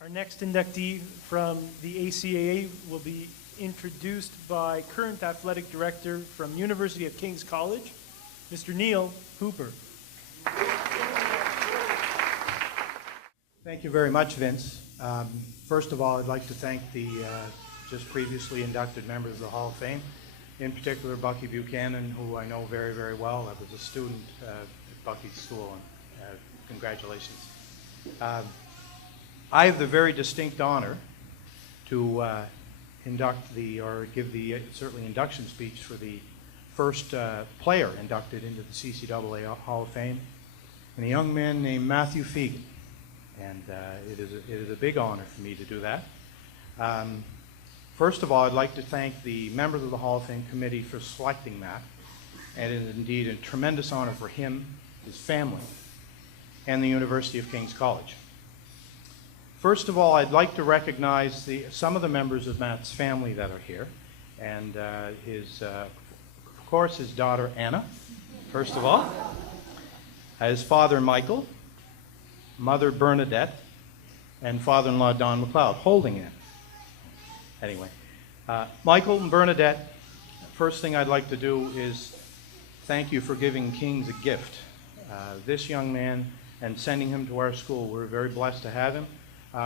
Our next inductee from the ACAA will be introduced by current athletic director from University of King's College, Mr. Neil Hooper. Thank you very much, Vince. First of all, I'd like to thank the just previously inducted members of the Hall of Fame, in particular Bucky Buchanan, who I know very, very well. I was a student at Bucky's school, and congratulations. I have the very distinct honor to give the certainly induction speech for the first player inducted into the CCAA Hall of Fame, and a young man named Matthew Fegan. And it is a big honor for me to do that. First of all, I'd like to thank the members of the Hall of Fame committee for selecting Matt, and it is indeed a tremendous honor for him, his family, and the University of King's College. First of all, I'd like to recognize some of the members of Matt's family that are here, and of course, his daughter Anna, first of all, his father Michael, mother Bernadette, and father-in-law Don McLeod, holding it. Anyway, Michael and Bernadette, first thing I'd like to do is thank you for giving Kings a gift. This young man and sending him to our school, we're very blessed to have him.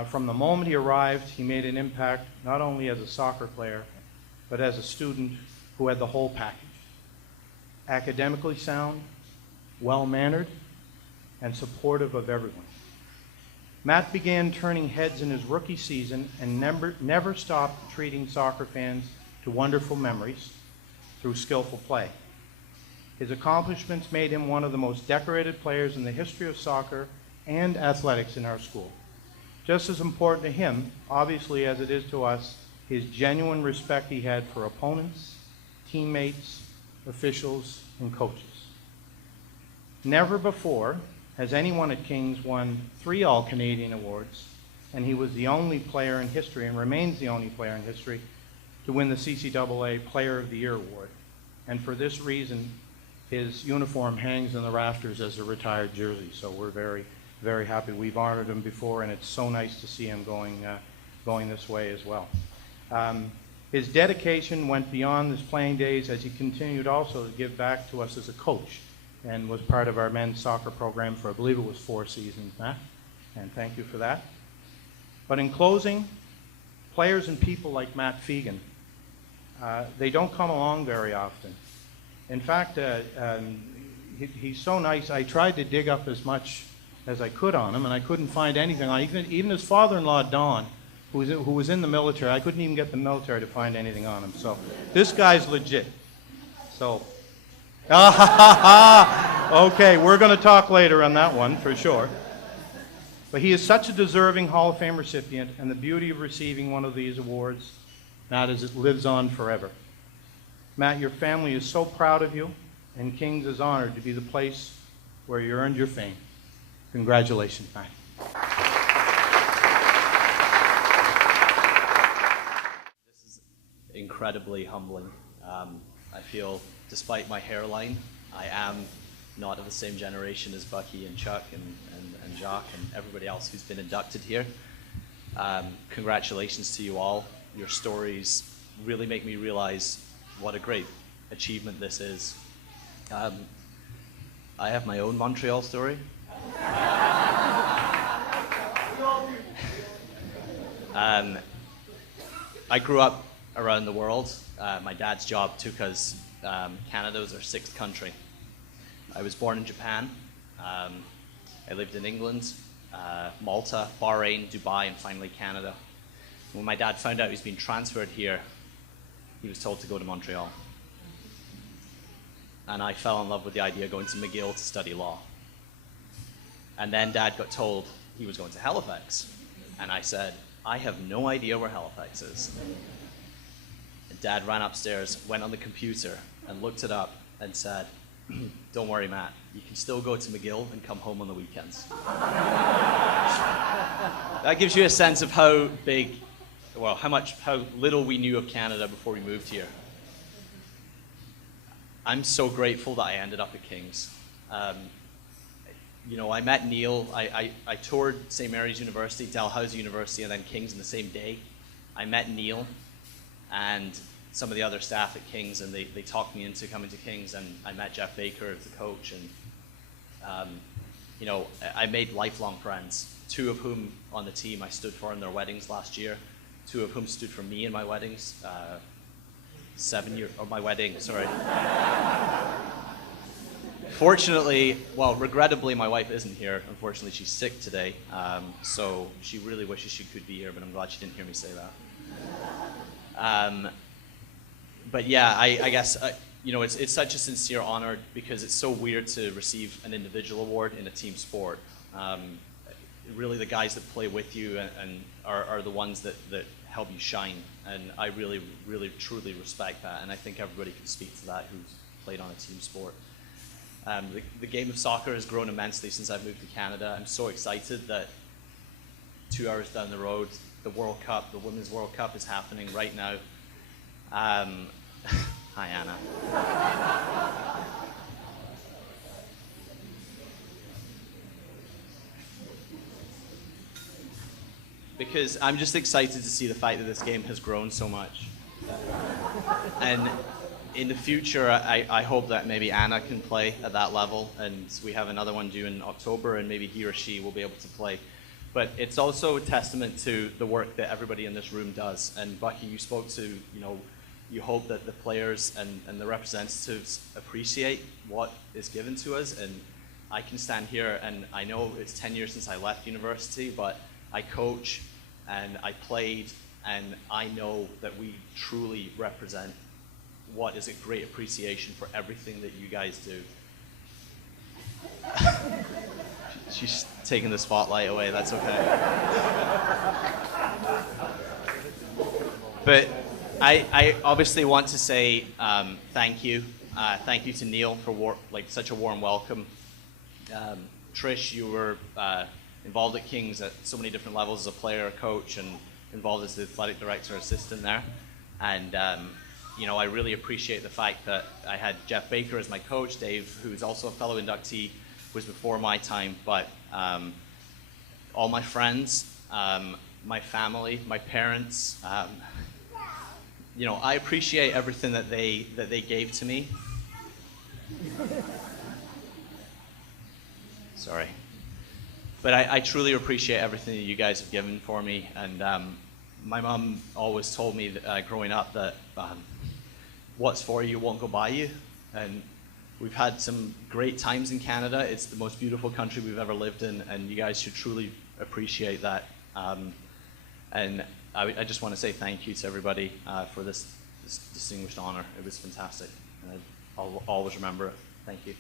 From the moment he arrived, he made an impact not only as a soccer player, but as a student who had the whole package. Academically sound, well-mannered, and supportive of everyone. Matt began turning heads in his rookie season and never stopped treating soccer fans to wonderful memories through skillful play. His accomplishments made him one of the most decorated players in the history of soccer and athletics in our school. Just as important to him, obviously, as it is to us, his genuine respect he had for opponents, teammates, officials, and coaches. Never before has anyone at King's won 3 All-Canadian awards, and he was the only player in history, and remains the only player in history, to win the CCAA Player of the Year award. And for this reason, his uniform hangs in the rafters as a retired jersey, so we're very, very happy. We've honored him before, and it's so nice to see him going this way as well. His dedication went beyond his playing days as he continued also to give back to us as a coach, and was part of our men's soccer program for, I believe it was 4 seasons, Matt, and thank you for that. But in closing, players and people like Matt Fegan, they don't come along very often. In fact, he's so nice. I tried to dig up as much as I could on him, and I couldn't find anything on even his father-in-law, Don, who was in the military. I couldn't even get the military to find anything on him. So this guy's legit. So. Okay, we're going to talk later on that one for sure. But he is such a deserving Hall of Fame recipient, and the beauty of receiving one of these awards, Matt, is it lives on forever. Matt, your family is so proud of you, and King's is honored to be the place where you earned your fame. Congratulations, Matt. This is incredibly humbling. I feel, despite my hairline, I am not of the same generation as Bucky and Chuck and Jacques and everybody else who's been inducted here. Congratulations to you all. Your stories really make me realize what a great achievement this is. I have my own Montreal story. I grew up around the world. My dad's job took us, Canada was our 6th country. I was born in Japan. I lived in England, Malta, Bahrain, Dubai, and finally Canada. When my dad found out he was being transferred here, he was told to go to Montreal. And I fell in love with the idea of going to McGill to study law. And then Dad got told he was going to Halifax. And I said, I have no idea where Halifax is. And Dad ran upstairs, went on the computer, and looked it up and said, don't worry, Matt, you can still go to McGill and come home on the weekends. That gives you a sense of how big, well, how little we knew of Canada before we moved here. I'm so grateful that I ended up at King's. you know, I met Neil. I toured St. Mary's University, Dalhousie University, and then King's in the same day. I met Neil and some of the other staff at King's, and they talked me into coming to King's, and I met Jeff Baker as the coach, and you know, I made lifelong friends, 2 of whom on the team I stood for in their weddings last year, 2 of whom stood for me in my weddings, 7 years, or my wedding, sorry. Fortunately, well, regrettably, my wife isn't here. Unfortunately, she's sick today, so she really wishes she could be here, but I'm glad she didn't hear me say that. But yeah, I guess, you know, it's such a sincere honor because it's so weird to receive an individual award in a team sport. Really, the guys that play with you and are the ones that help you shine, and I really, really, truly respect that, and I think everybody can speak to that who's played on a team sport. The game of soccer has grown immensely since I've moved to Canada. I'm so excited that 2 hours down the road, the World Cup, the Women's World Cup is happening right now. Hi, Anna. Because I'm just excited to see the fact that this game has grown so much. And in the future, I hope that maybe Anna can play at that level, and we have another one due in October, and maybe he or she will be able to play. But it's also a testament to the work that everybody in this room does. And Bucky, you spoke to, you know, you hope that the players and the representatives appreciate what is given to us. And I can stand here, and I know it's 10 years since I left university, but I coach and I played, and I know that we truly represent what is a great appreciation for everything that you guys do. She's taking the spotlight away, that's okay. But I obviously want to say thank you. Thank you to Neil for such a warm welcome. Trish, you were involved at King's at so many different levels as a player, a coach, and involved as the athletic director assistant there. And you know, I really appreciate the fact that I had Jeff Baker as my coach. Dave, who's also a fellow inductee, was before my time, but all my friends, my family, my parents, you know, I appreciate everything that they gave to me. Sorry. But I truly appreciate everything that you guys have given for me. And my mom always told me that, growing up that what's for you won't go by you. And we've had some great times in Canada. It's the most beautiful country we've ever lived in, and you guys should truly appreciate that. And I just want to say thank you to everybody for this distinguished honor. It was fantastic, and I'll always remember it. Thank you.